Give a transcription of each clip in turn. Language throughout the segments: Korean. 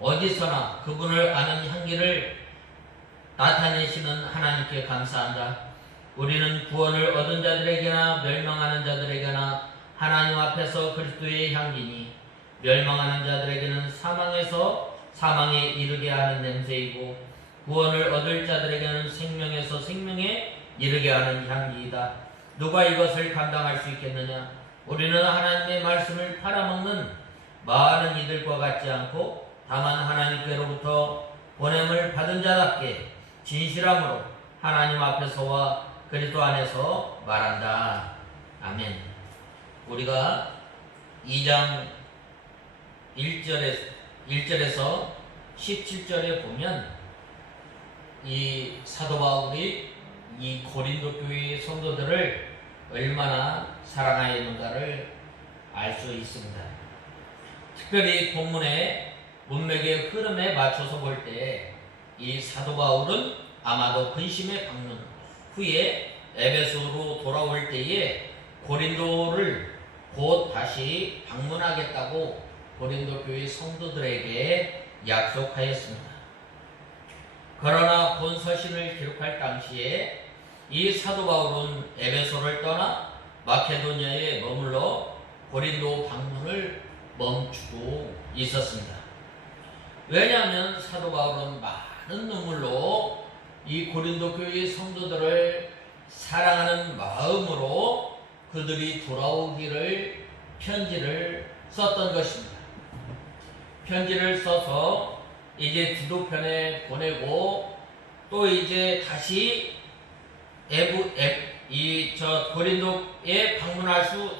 어디서나 그분을 아는 향기를 나타내시는 하나님께 감사한다. 우리는 구원을 얻은 자들에게나 멸망하는 자들에게나 하나님 앞에서 그리스도의 향기니, 멸망하는 자들에게는 사망에서 사망에 이르게 하는 냄새이고 구원을 얻을 자들에게는 생명에서 생명에 이르게 하는 향기이다. 누가 이것을 감당할 수 있겠느냐? 우리는 하나님의 말씀을 팔아먹는 많은 이들과 같지 않고 다만 하나님께로부터 보냄을 받은 자답게 진실함으로 하나님 앞에서와 그리스도 안에서 말한다. 아멘. 우리가 2장 1절에서 17절에 보면 이 사도 바울이 이 고린도 교회의 성도들을 얼마나 사랑하였는가를 알 수 있습니다. 특별히 본문의 문맥의 흐름에 맞춰서 볼 때 이 사도 바울은 아마도 근심의 방문 후에 에베소로 돌아올 때에 고린도를 곧 다시 방문하겠다고 고린도 교회 성도들에게 약속하였습니다. 그러나 본 서신을 기록할 당시에 이 사도 바울은 에베소를 떠나 마케도니아에 머물러 고린도 방문을 멈추고 있었습니다. 왜냐하면 사도 바울은 많은 눈물로 이 고린도 교회의 성도들을 사랑하는 마음으로 그들이 돌아오기를 편지를 썼던 것입니다. 편지를 써서 이제 디도편에 보내고 또 이제 다시 고린도에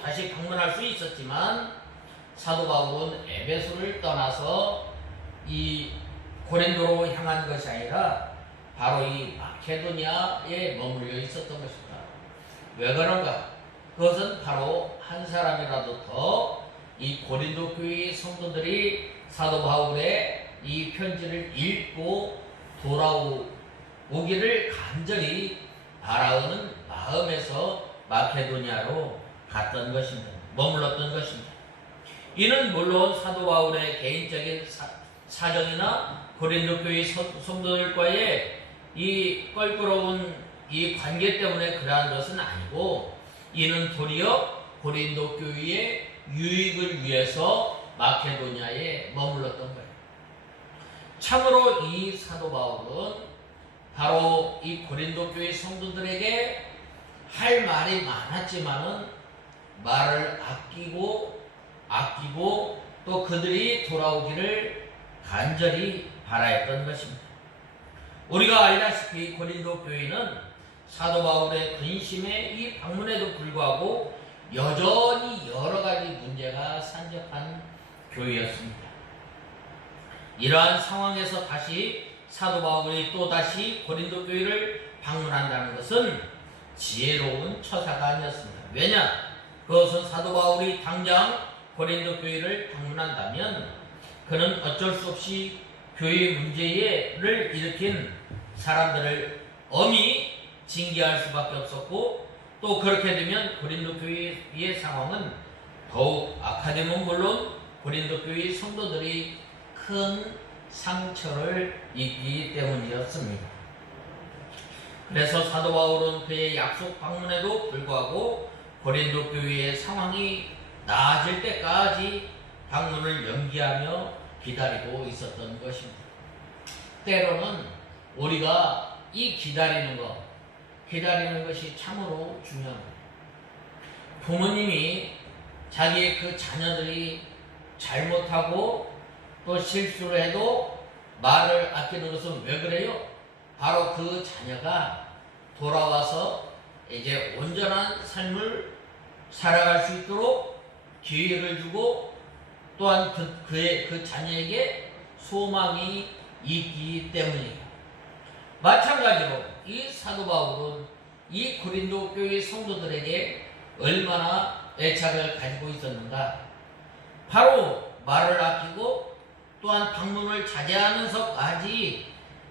다시 방문할 수 있었지만 사도 바울은 에베소를 떠나서 이 고린도로 향한 것이 아니라 바로 이 마케도니아에 머물러 있었던 것입니다. 왜 그런가? 그것은 바로 한 사람이라도 더 이 고린도 교회의 성도들이 사도 바울의 이 편지를 읽고 돌아오기를 간절히 바라는 마음에서 마케도니아로 갔던 것입니다. 머물렀던 것입니다. 이는 물론 사도 바울의 개인적인 사정이나 고린도 교회 성도들과의 이 껄끄러운 이 관계 때문에 그러한 것은 아니고, 이는 도리어 고린도 교회의 유익을 위해서 마케도니아에 머물렀던 거예요. 참으로 이 사도 바울은 바로 이 고린도 교회 성도들에게 할 말이 많았지만은 말을 아끼고 또 그들이 돌아오기를 간절히 바라였던 것입니다. 우리가 알다시피 고린도 교회는 사도 바울의 근심의 이 방문에도 불구하고 여전히 여러 가지 문제가 산적한 교회였습니다. 이러한 상황에서 다시 사도 바울이 또 다시 고린도 교회를 방문한다는 것은 지혜로운 처사가 아니었습니다. 왜냐? 그것은 사도 바울이 당장 고린도 교회를 방문한다면 그는 어쩔 수 없이 교회 문제를 일으킨 사람들을 엄히 징계할 수밖에 없었고, 또 그렇게 되면 고린도 교회의 상황은 더욱 악화되면 물론 고린도 교회의 성도들이 큰 상처를 입기 때문이었습니다. 그래서 사도 바울은 그의 약속 방문에도 불구하고 고린도 교회의 상황이 나아질 때까지 방문을 연기하며 기다리고 있었던 것입니다. 때로는 우리가 이 기다리는 것이 참으로 중요합니다. 부모님이 자기의 그 자녀들이 잘못하고 또 실수를 해도 말을 아끼는 것은 왜 그래요? 바로 그 자녀가 돌아와서 이제 온전한 삶을 살아갈 수 있도록 기회를 주고, 또한 그 자녀에게 소망이 있기 때문이에요. 마찬가지로 이 사도 바울은 이 고린도 교회 성도들에게 얼마나 애착을 가지고 있었는가? 바로 말을 아끼고 또한 방문을 자제하면서까지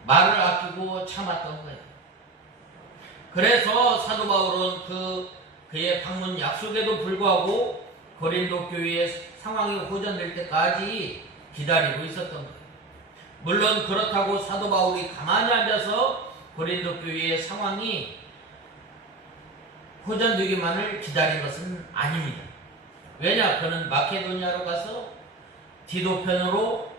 말을 아끼고 참았던 거예요. 그래서 사도 바울은 그의 방문 약속에도 불구하고 고린도 교회의 상황이 호전될 때까지 기다리고 있었던 거예요. 물론 그렇다고 사도 바울이 가만히 앉아서 고린도 교회의 상황이 호전되기만을 기다린 것은 아닙니다. 왜냐? 그는 마케도니아로 가서 디도 편으로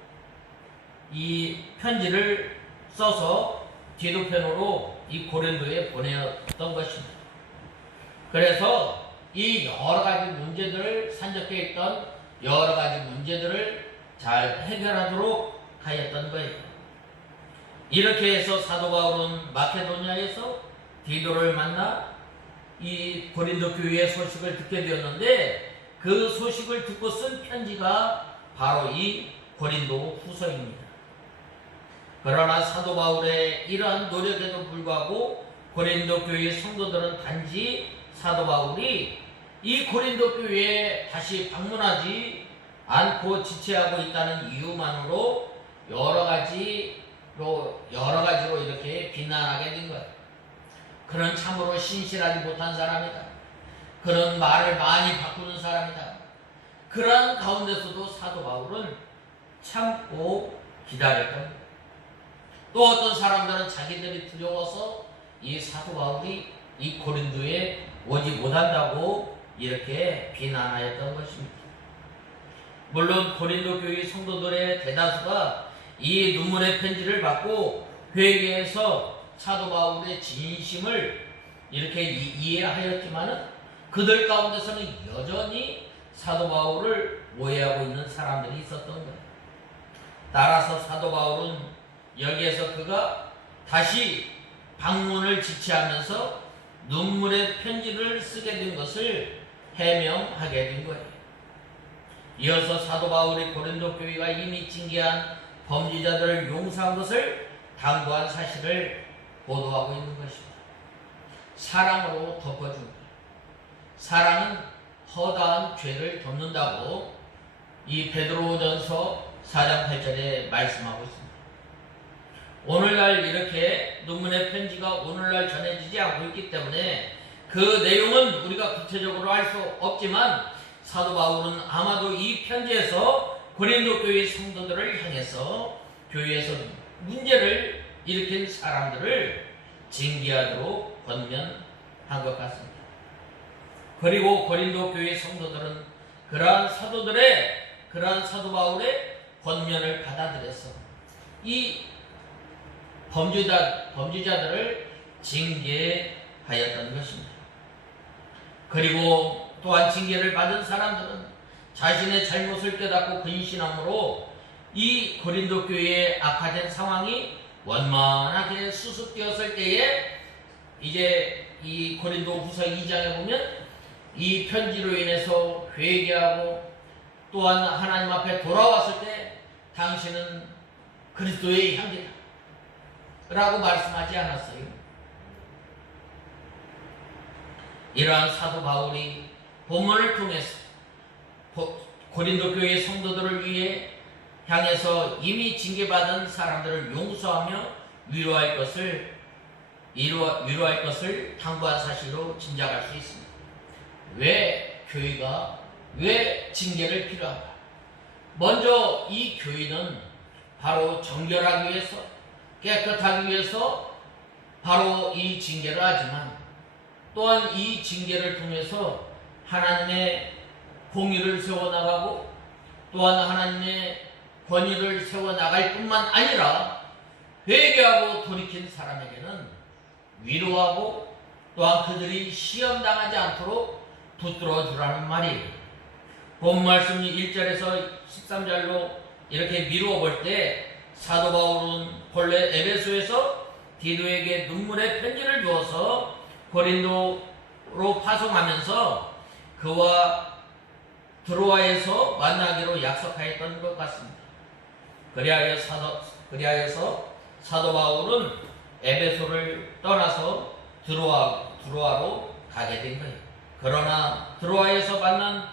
이 편지를 써서 디도 편으로 이 고린도에 보내었던 것입니다. 그래서 이 여러 가지 문제들을 산적해 있던 여러 가지 문제들을 잘 해결하도록 하였던 거예요. 이렇게 해서 사도 바울은 마케도니아에서 디도를 만나 이 고린도 교회의 소식을 듣게 되었는데 그 소식을 듣고 쓴 편지가 바로 이 고린도 후서입니다. 그러나 사도 바울의 이러한 노력에도 불구하고 고린도 교회의 성도들은 단지 사도 바울이 이 고린도 교회에 다시 방문하지 않고 지체하고 있다는 이유만으로 여러 가지로 이렇게 비난하게 된 거예요. 그는 참으로 신실하지 못한 사람이다. 그런 말을 많이 바꾸는 사람이다. 그러한 가운데서도 사도 바울은 참고 기다렸던 거예요. 또 어떤 사람들은 자기들이 두려워서 이 사도 바울이 이 고린도에 오지 못한다고 이렇게 비난하였던 것입니다. 물론 고린도 교회 성도들의 대다수가 이 눈물의 편지를 받고 회개해서 사도 바울의 진심을 이렇게 이해하였지만은 그들 가운데서는 여전히 사도 바울을 오해하고 있는 사람들이 있었던 거예요. 따라서 사도 바울은 여기에서 그가 다시 방문을 지체하면서 눈물의 편지를 쓰게 된 것을 해명하게 된 거예요. 이어서 사도 바울이 고린도 교회가 이미 징계한 범죄자들을 용서한 것을 당부한 사실을 보도하고 있는 것입니다. 사랑으로 덮어줍니다. 사랑은 허다한 죄를 덮는다고 이 베드로전서 4장 8절에 말씀하고 있습니다. 오늘날 이렇게 눈물의 편지가 오늘날 전해지지 않고 있기 때문에 그 내용은 우리가 구체적으로 알 수 없지만 사도 바울은 아마도 이 편지에서 고린도 교회 성도들을 향해서 교회에서 문제를 일으킨 사람들을 징계하도록 권면한 것 같습니다. 그리고 고린도 교회 성도들은 그러한 사도 바울의 권면을 받아들여서 이 범죄자들을 징계하였던 것입니다. 그리고 또한 징계를 받은 사람들은 자신의 잘못을 깨닫고 근신함으로 이 고린도 교회의 악화된 상황이 원만하게 수습되었을 때에 이제 이 고린도 후서 2장에 보면 이 편지로 인해서 회개하고 또한 하나님 앞에 돌아왔을 때 당신은 그리스도의 향기다 라고 말씀하지 않았어요. 이러한 사도 바울이 본문을 통해서 고린도 교회 성도들을 위해 향해서 이미 징계받은 사람들을 용서하며 위로할 것을 당부한 사실로 짐작할 수 있습니다. 왜 교회가 왜 징계를 필요한가? 먼저 이 교회는 바로 정결하기 위해서 깨끗하기 위해서 바로 이 징계를 하지만 또한 이 징계를 통해서 하나님의 공의를 세워나가고 또한 하나님의 권위를 세워나갈 뿐만 아니라 회개하고 돌이킨 사람에게는 위로하고 또한 그들이 시험당하지 않도록 붙들어 주라는 말이에요. 본 말씀 1절에서 13절로 이렇게 미루어 볼 때 사도 바울은 본래 에베소에서 디도에게 눈물의 편지를 주어서 고린도로 파송하면서 그와 드로아에서 만나기로 약속하였던 것 같습니다. 그리하여서 사도 바울은 에베소를 떠나서 드로아로 가게 된 거예요. 그러나 드로아에서 만난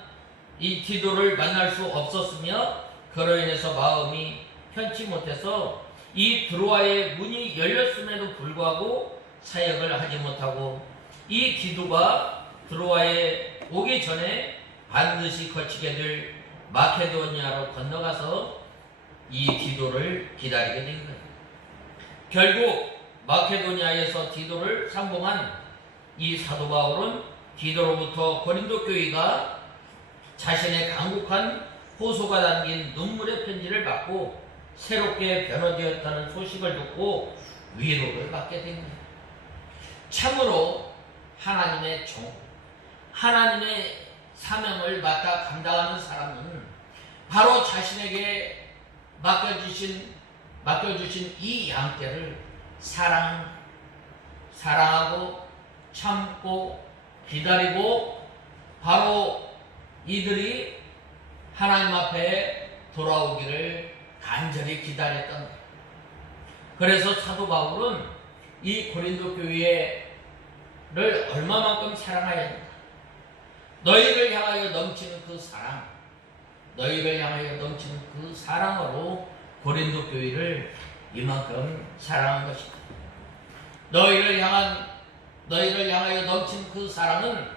이 디도를 만날 수 없었으며 그로 인해서 마음이 편치 못해서 이 드로아의 문이 열렸음에도 불구하고 사역을 하지 못하고 이 디도가 드로아에 오기 전에 반드시 거치게 될 마케도니아로 건너가서 이 디도를 기다리게 된 거예요. 결국 마케도니아에서 디도를 상봉한 이 사도 바울은 디도로부터 고린도 교회가 자신의 강국한 호소가 담긴 눈물의 편지를 받고 새롭게 변화되었다는 소식을 듣고 위로를 받게 된 거예요. 참으로 하나님의 종, 하나님의 사명을 맡아 감당하는 사람은 바로 자신에게 맡겨주신 이 양떼를 사랑하고 참고 기다리고 바로 이들이 하나님 앞에 돌아오기를 간절히 기다렸던 거예요. 그래서 사도 바울은 이 고린도 교회를 얼마만큼 사랑해야 된다. 너희를 향하여 넘치는 그 사랑, 너희를 향하여 넘치는 그 사랑으로 고린도 교회를 이만큼 사랑한 것입니다. 너희를 향하여 넘치는 그 사랑은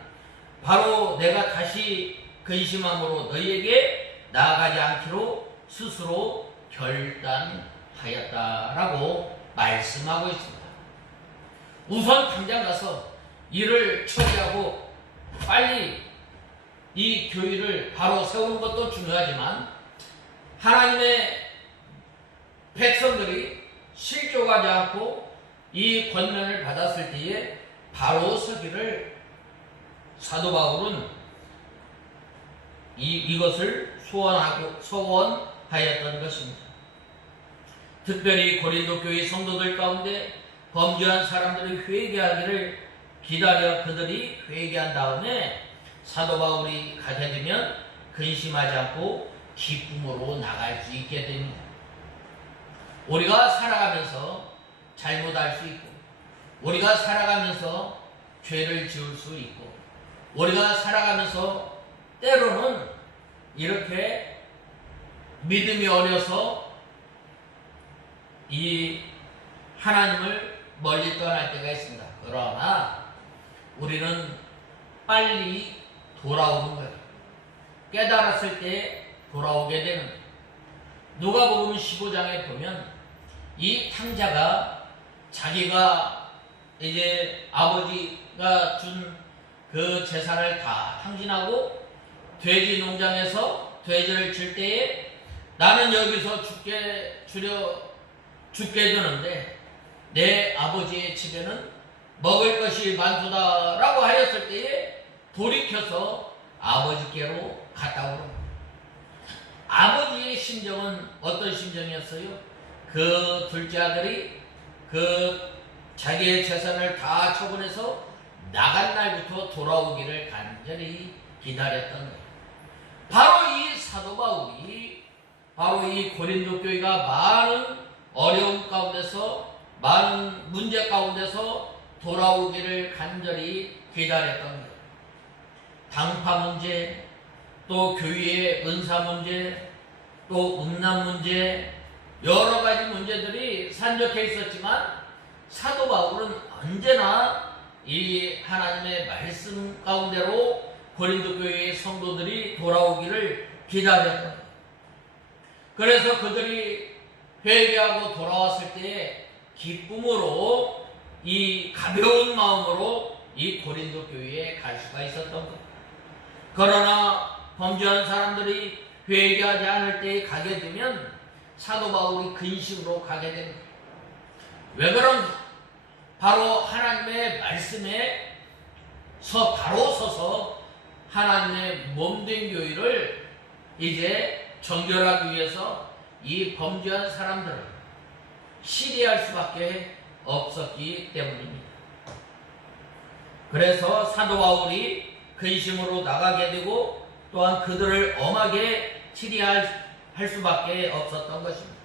바로 내가 다시 근심함으로 너희에게 나아가지 않기로 스스로 결단하였다라고 말씀하고 있습니다. 우선 당장 가서 일을 처리하고 빨리 이 교회를 바로 세우는 것도 중요하지만 하나님의 백성들이 실족하지 않고 이 권면을 받았을 때에 바로 서기를 사도 바울은 이것을 소원하였던 것입니다. 특별히 고린도 교회 성도들 가운데 범죄한 사람들이 회개하기를 기다려 그들이 회개한 다음에 사도 바울이 가게 되면 근심하지 않고 기쁨으로 나갈 수 있게 됩니다. 우리가 살아가면서 잘못할 수 있고, 우리가 살아가면서 죄를 지을 수 있고, 우리가 살아가면서 때로는 이렇게 믿음이 어려서 이 하나님을 멀리 떠날 때가 있습니다. 그러나 우리는 빨리 돌아오는 거예요. 깨달았을 때 돌아오게 되는 거예요. 누가복음 15장에 보면 이 탕자가 자기가 이제 아버지가 준 그 재산을 다 탕진하고 돼지 농장에서 돼지를 줄 때에 나는 여기서 죽게 되는데 내 아버지의 집에는 먹을 것이 많도다라고 하였을 때에 돌이켜서 아버지께로 갔다 오는 거예요. 아버지의 심정은 어떤 심정이었어요? 그 둘째 아들이 자기의 재산을 다 처분해서 나간 날부터 돌아오기를 간절히 기다렸던 거예요. 바로 이 사도 바울이 바로 이 고린도 교회가 많은 어려움 가운데서 많은 문제 가운데서 돌아오기를 간절히 기다렸던 거예요. 당파 문제, 또 교회의 은사 문제, 또 음란 문제, 여러 가지 문제들이 산적해 있었지만 사도 바울은 언제나 이 하나님의 말씀 가운데로 고린도 교회의 성도들이 돌아오기를 기다렸던 거예요. 그래서 그들이 회개하고 돌아왔을 때에 기쁨으로 이 가벼운 마음으로 이 고린도 교회에 갈 수가 있었던 거예요. 그러나 범죄한 사람들이 회개하지 않을 때에 가게 되면 사도 바울이 근심으로 가게 됩니다. 왜 그런가? 바로 하나님의 말씀에 바로 서서 하나님의 몸된 교회를 이제 정결하기 위해서 이 범죄한 사람들을 시대할 수밖에 없었기 때문입니다. 그래서 사도 바울이 근심으로 나가게 되고 또한 그들을 엄하게 치리할 수밖에 없었던 것입니다.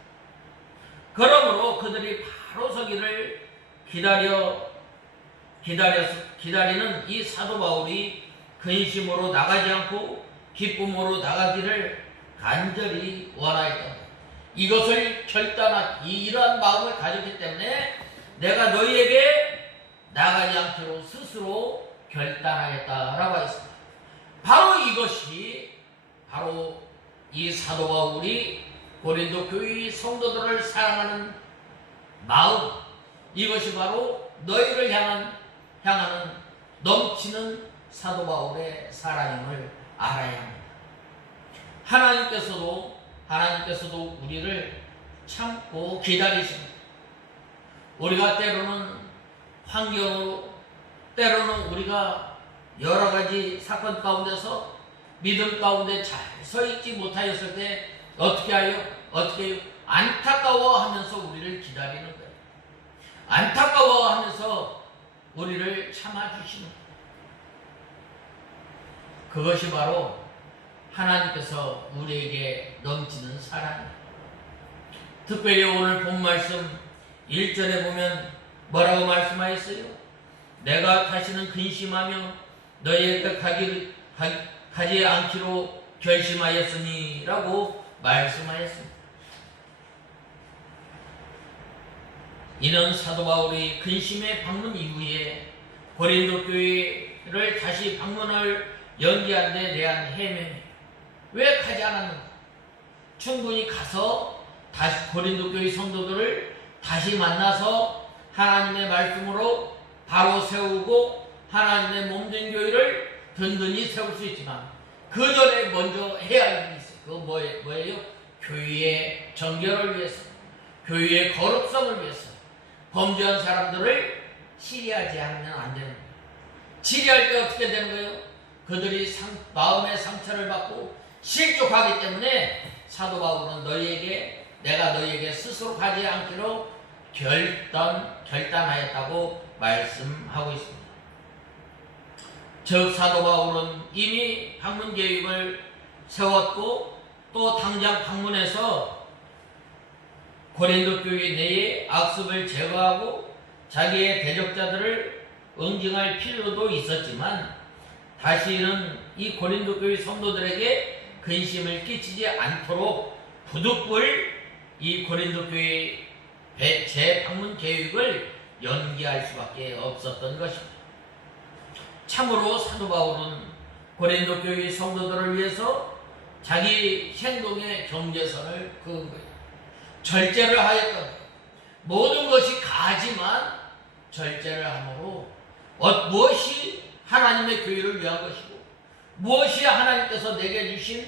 그러므로 그들이 바로 서기를 기다리는 이 사도 바울이 근심으로 나가지 않고 기쁨으로 나가기를 간절히 원하였던 것. 이것을 이러한 마음을 가졌기 때문에 내가 너희에게 나가지 않기로 스스로 결단하였다라고 했습니다. 바로 이것이 바로 이 사도 바울이 고린도 교회 성도들을 사랑하는 마음, 이것이 바로 너희를 향하는 넘치는 사도 바울의 사랑임을 알아야 합니다. 하나님께서도 우리를 참고 기다리십니다. 우리가 때로는 환경으로, 때로는 우리가 여러 가지 사건 가운데서 믿음 가운데 잘 서 있지 못하였을 때 어떻게 해요? 안타까워하면서 우리를 기다리는 거예요. 안타까워하면서 우리를 참아주시는 거예요. 그것이 바로 하나님께서 우리에게 넘치는 사랑이에요. 특별히 오늘 본 말씀 1절에 보면 뭐라고 말씀하였어요? 내가 다시는 근심하며 너희에게 가지 않기로 결심하였으니 라고 말씀하였습니다. 이는 사도 바울이 근심의 방문 이후에 고린도 교회를 다시 방문을 연기한 데 대한 해명이에요. 왜 가지 않았는가? 충분히 가서 다시 고린도 교회 성도들을 다시 만나서 하나님의 말씀으로 바로 세우고 하나님의 몸된 교회를 든든히 세울 수 있지만 그 전에 먼저 해야 할 일이 있어요. 그건 뭐예요? 교회의 정결을 위해서, 교회의 거룩성을 위해서 범죄한 사람들을 치리하지 않으면 안 되는 거예요. 치리할 때 어떻게 되는 거예요? 그들이 마음의 상처를 받고 실족하기 때문에 사도 바울은 내가 너희에게 스스로 가지 않기로 결단하였다고 말씀하고 있습니다. 즉 사도 바울은 이미 방문 계획을 세웠고 또 당장 방문해서 고린도 교회 내에 악습을 제거하고 자기의 대적자들을 응징할 필요도 있었지만 다시는 이 고린도 교회 성도들에게 근심을 끼치지 않도록 부득불 이 고린도 교회 재방문 계획을 연기할 수밖에 없었던 것입니다. 참으로 사도 바울은 고린도 교회 성도들을 위해서 자기 행동의 경계선을 그은 거예요. 절제를 하였던 거예요. 모든 것이 가지만 절제를 함으로 무엇이 하나님의 교회를 위한 것이고 무엇이 하나님께서 내게 주신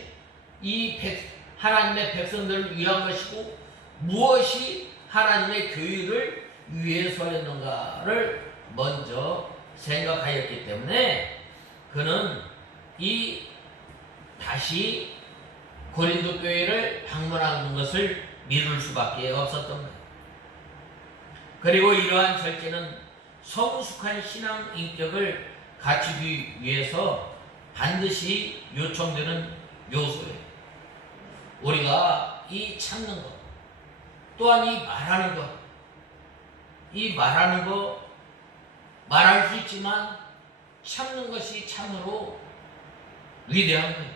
하나님의 백성들을 위한 것이고 무엇이 하나님의 교회를 위해서였는가를 먼저 생각하였기 때문에 그는 다시 고린도 교회를 방문하는 것을 미룰 수밖에 없었던 거예요. 그리고 이러한 절제는 성숙한 신앙 인격을 갖추기 위해서 반드시 요청되는 요소예요. 우리가 이 참는 것, 또한 이 말하는 것, 말할 수 있지만 참는 것이 참으로 위대한 거예요.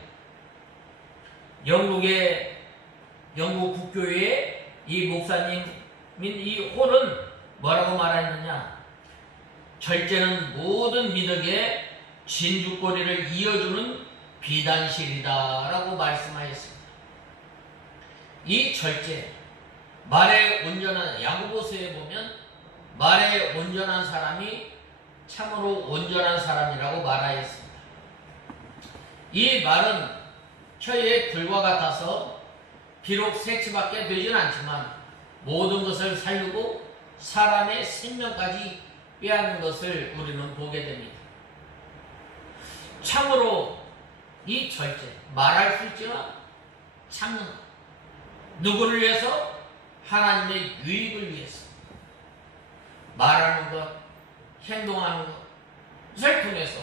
영국 국교회의 이 목사님인 이 홀은 뭐라고 말했느냐? 절제는 모든 미덕의 진주꼬리를 이어주는 비단실이다 라고 말씀하였습니다. 이 절제, 말에 온전한, 야고보서에 보면 말에 온전한 사람이 참으로 온전한 사람이라고 말하였습니다. 이 말은 혀의 불과 같아서 비록 색치밖에 되지는 않지만 모든 것을 살리고 사람의 생명까지 빼앗는 것을 우리는 보게 됩니다. 참으로 이 절제, 말할 수 있지만 참는 것. 누구를 위해서? 하나님의 유익을 위해서. 말하는 것, 행동하는 것을 통해서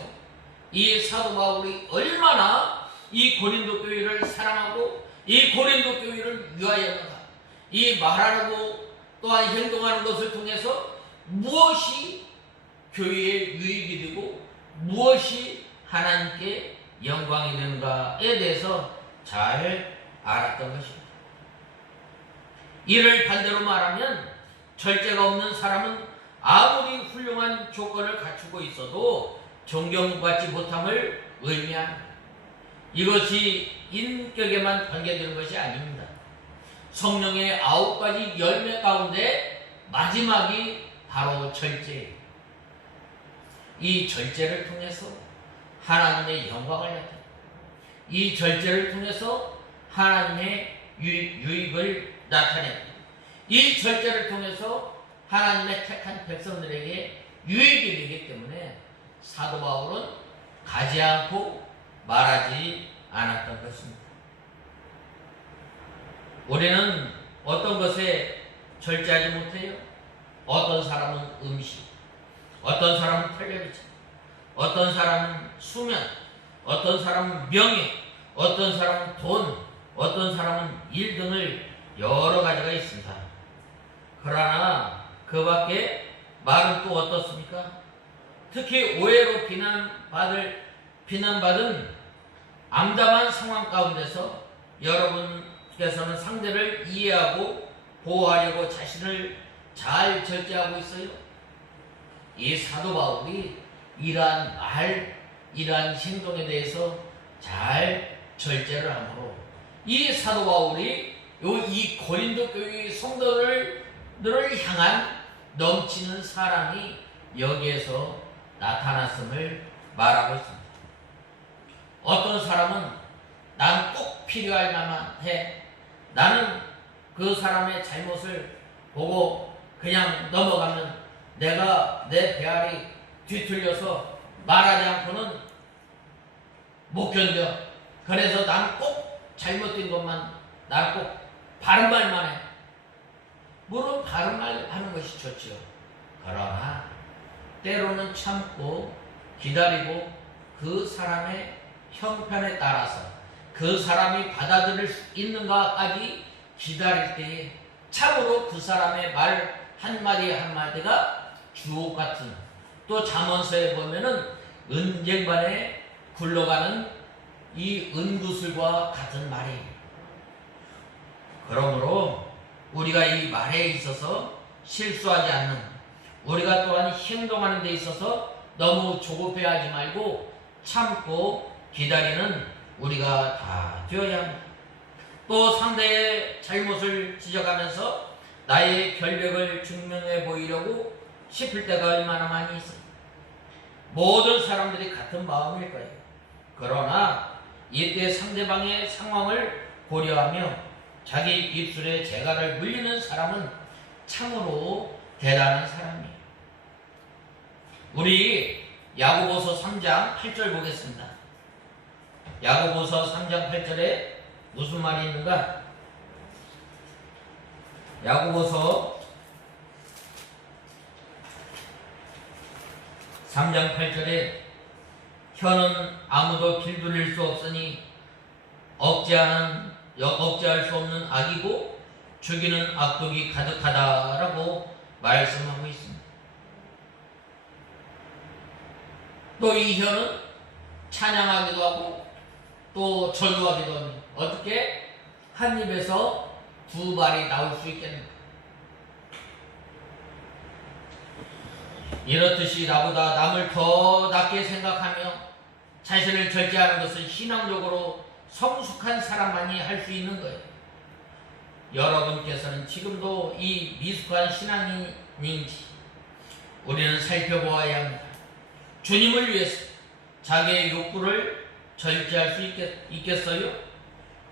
이 사도 바울이 얼마나 이 고린도 교회를 사랑하고 이 고린도 교회를 위하였는가. 이 말하고 또한 행동하는 것을 통해서 무엇이 교회의 유익이 되고 무엇이 하나님께 영광이 되는가에 대해서 잘 알았던 것입니다. 이를 반대로 말하면 절제가 없는 사람은 아무리 훌륭한 조건을 갖추고 있어도 존경받지 못함을 의미합니다. 이것이 인격에만 관계되는 것이 아닙니다. 성령의 9가지 열매 가운데 마지막이 바로 절제예요. 이 절제를 통해서 하나님의 영광을 나타내요. 이 절제를 통해서 하나님의 유익을 나타내요. 이 절제를 통해서 하나님의 택한 백성들에게 유익이 되기 때문에 사도 바울은 가지 않고 말하지 않았던 것입니다. 우리는 어떤 것에 절제하지 못해요? 어떤 사람은 음식, 어떤 사람은 텔레비전, 어떤 사람은 수면, 어떤 사람은 명예, 어떤 사람은 돈, 어떤 사람은 일 등을 여러 가지가 있습니다. 그러나 그 밖에 말은 또 어떻습니까? 특히 오해로 비난받은 암담한 상황 가운데서 여러분께서는 상대를 이해하고 보호하려고 자신을 잘 절제하고 있어요. 이 사도 바울이 이러한 행동에 대해서 잘 절제를 하므로 이 사도 바울이 이 고린도 교회 성도들을 향한 넘치는 사랑이 여기에서 나타났음을 말하고 있습니다. 어떤 사람은 난 꼭 필요할 만한 해. 나는 그 사람의 잘못을 보고 그냥 넘어가면 내가 내 배알이 뒤틀려서 말하지 않고는 못 견뎌. 그래서 난 꼭 잘못된 것만, 난 꼭 바른 말만 해. 물론 바른 말 하는 것이 좋지요. 그러나 때로는 참고 기다리고 그 사람의 형편에 따라서 그 사람이 받아들일 수 있는가까지 기다릴 때에 참으로 그 사람의 말 한마디 한마디가 주옥 같은, 또 잠언서에 보면은 은쟁반에 굴러가는 이 은구슬과 같은 말이에요. 그러므로 우리가 이 말에 있어서 실수하지 않는, 우리가 또한 행동하는 데 있어서 너무 조급해하지 말고 참고 기다리는 우리가 다 되어야 합니다. 또 상대의 잘못을 지적하면서 나의 결백을 증명해 보이려고 싶을 때가 얼마나 많이 있어요. 모든 사람들이 같은 마음일 거예요. 그러나 이때 상대방의 상황을 고려하며 자기 입술에 재갈을 물리는 사람은 참으로 대단한 사람이에요. 우리 야고보서 3장 8절 보겠습니다. 야고보서 3장 8절에 무슨 말이 있는가? 야고보서 3장 8절에 혀는 아무도 길들일 수 없으니 억제할 수 없는 악이고 죽이는 악독이 가득하다라고 말씀하고 있습니다. 또 이 혀는 찬양하기도 하고 또 절도하기도 합니다. 어떻게? 한 입에서 두 발이 나올 수 있겠는가? 이렇듯이 나보다 남을 더 낮게 생각하며 자신을 절제하는 것은 신앙적으로 성숙한 사람만이 할 수 있는 거예요. 여러분께서는 지금도 이 미숙한 신앙인인지 우리는 살펴보아야 합니다. 주님을 위해서 자기의 욕구를 절제할 수 있겠어요?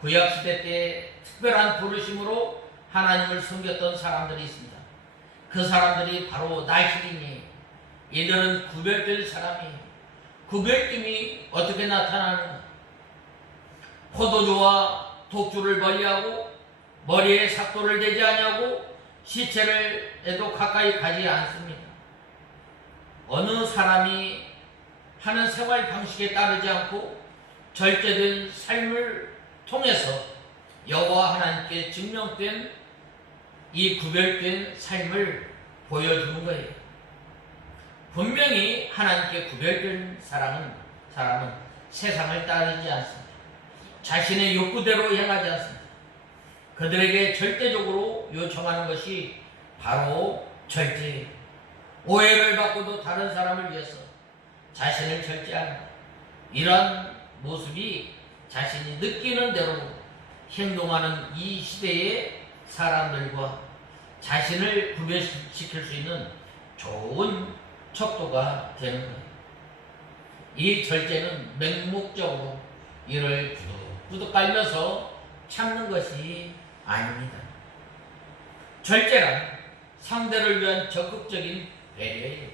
구약시대 때 특별한 부르심으로 하나님을 섬겼던 사람들이 있습니다. 그 사람들이 바로 나힐이니, 이들은 구별된 사람이에요. 구별됨이 어떻게 나타나는가? 포도주와 독주를 멀리하고 머리에 삭도를 대지 아니하고 시체를에도 가까이 가지 않습니다. 어느 사람이 하는 생활 방식에 따르지 않고 절제된 삶을 통해서 여호와 하나님께 증명된 이 구별된 삶을 보여주는 거예요. 분명히 하나님께 구별된 사람은 세상을 따르지 않습니다. 자신의 욕구대로 행하지 않습니다. 그들에게 절대적으로 요청하는 것이 바로 절제예요. 오해를 받고도 다른 사람을 위해서 자신을 절제하는 이런 모습이 자신이 느끼는 대로 행동하는 이 시대에 사람들과 자신을 구별시킬 수 있는 좋은 척도가 되는 거예요. 이 절제는 맹목적으로 이를 구득구득 깔면서 참는 것이 아닙니다. 절제란 상대를 위한 적극적인 배려예요.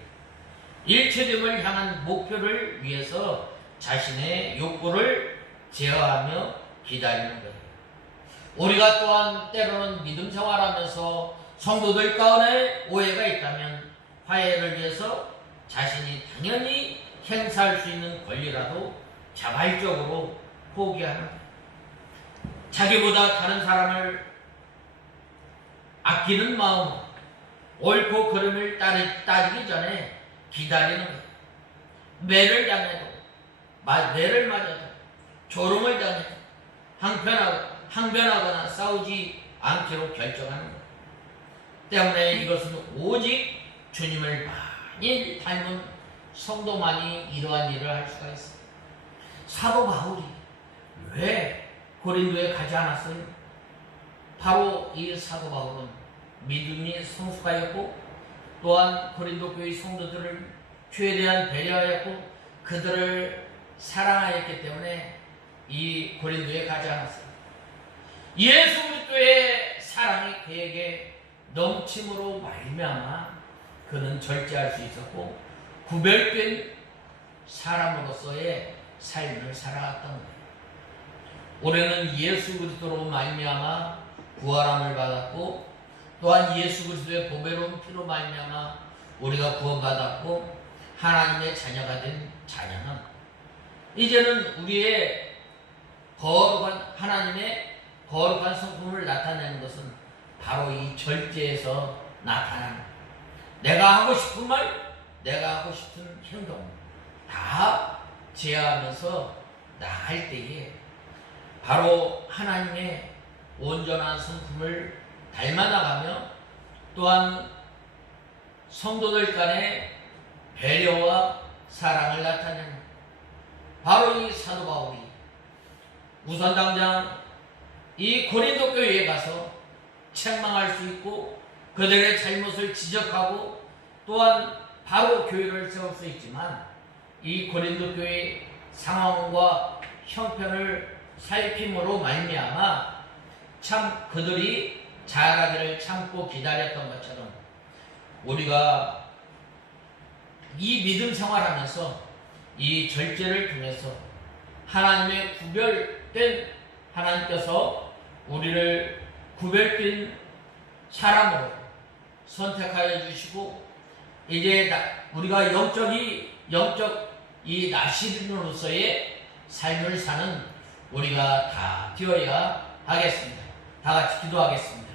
일체됨을 향한 목표를 위해서 자신의 욕구를 제어하며 기다리는 거예요. 우리가 또한 때로는 믿음 생활하면서 성도들 가운데 오해가 있다면 화해를 위해서 자신이 당연히 행사할 수 있는 권리라도 자발적으로 포기하는 거예요. 자기보다 다른 사람을 아끼는 마음, 옳고 그름을 따지기 전에 기다리는 거예요. 매를 당해도, 매를 맞아도, 조롱을 당해도 항변하거나 싸우지 않기로 결정하는 거예요. 때문에 이것은 오직 주님을 많이 닮은 성도만이 이러한 일을 할 수가 있어요. 사도 바울이 왜 고린도에 가지 않았어요? 바로 이 사도 바울은 믿음이 성숙하였고 또한 고린도 교회 성도들을 주에 대한 배려하였고 그들을 사랑하였기 때문에 이 고린도에 가지 않았어요. 예수 그리스도의 사랑이 그에게 넘침으로 말미암아 그는 절제할 수 있었고 구별된 사람으로서의 삶을 살아갔던 거예요. 올해는 예수 그리스도로 말미암아 구원함을 받았고 또한 예수 그리스도의 보배로운 피로 말미암아 우리가 구원받았고 하나님의 자녀가 된 자녀는 이제는 우리의 하나님의 거룩한 성품을 나타내는 것은 바로 이 절제에서 나타나는 거예요. 내가 하고 싶은 말, 내가 하고 싶은 행동 다 제어하면서 나갈 때에 바로 하나님의 온전한 성품을 닮아나가며 또한 성도들 간의 배려와 사랑을 나타내는 바로 이 사도 바울이 우선 당장 이 고린도 교회에 가서 책망할 수 있고 그들의 잘못을 지적하고 또한 바로 교회를 세울 수 있지만 이 고린도 교회의 상황과 형편을 살핌으로 말미암아 참 그들이 자라기를 참고 기다렸던 것처럼 우리가 이 믿음 생활하면서 이 절제를 통해서 하나님의 구별된 하나님께서 우리를 구별된 사람으로 선택하여 주시고 이제 우리가 영적 이 나시린으로서의 삶을 사는 우리가 다 되어야 하겠습니다. 다 같이 기도하겠습니다.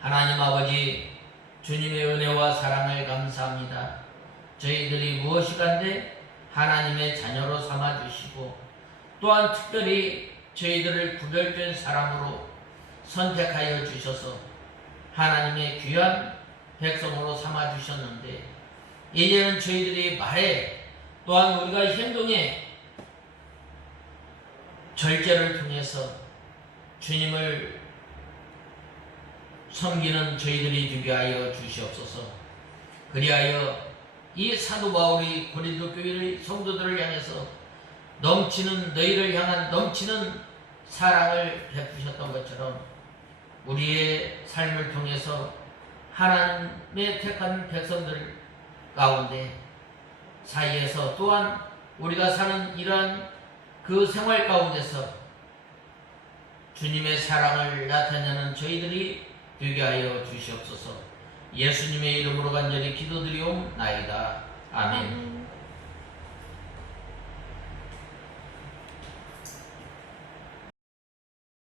하나님 아버지 주님의 은혜와 사랑을 감사합니다. 저희들이 무엇이간데 하나님의 자녀로 삼아주시고 또한 특별히 저희들을 구별된 사람으로 선택하여 주셔서 하나님의 귀한 백성으로 삼아주셨는데 이제는 저희들이 말에 또한 우리가 행동에 절제를 통해서 주님을 섬기는 저희들이 되게 하여 주시옵소서. 그리하여 이 사도 바울이 고린도 교회의 성도들을 향해서 너희를 향한 넘치는 사랑을 베푸셨던 것처럼 우리의 삶을 통해서 하나님의 택한 백성들 가운데 사이에서 또한 우리가 사는 이러한 그 생활 가운데서 주님의 사랑을 나타내는 저희들이 되게 하여 주시옵소서. 예수님의 이름으로 간절히 기도드리옵나이다. 아멘.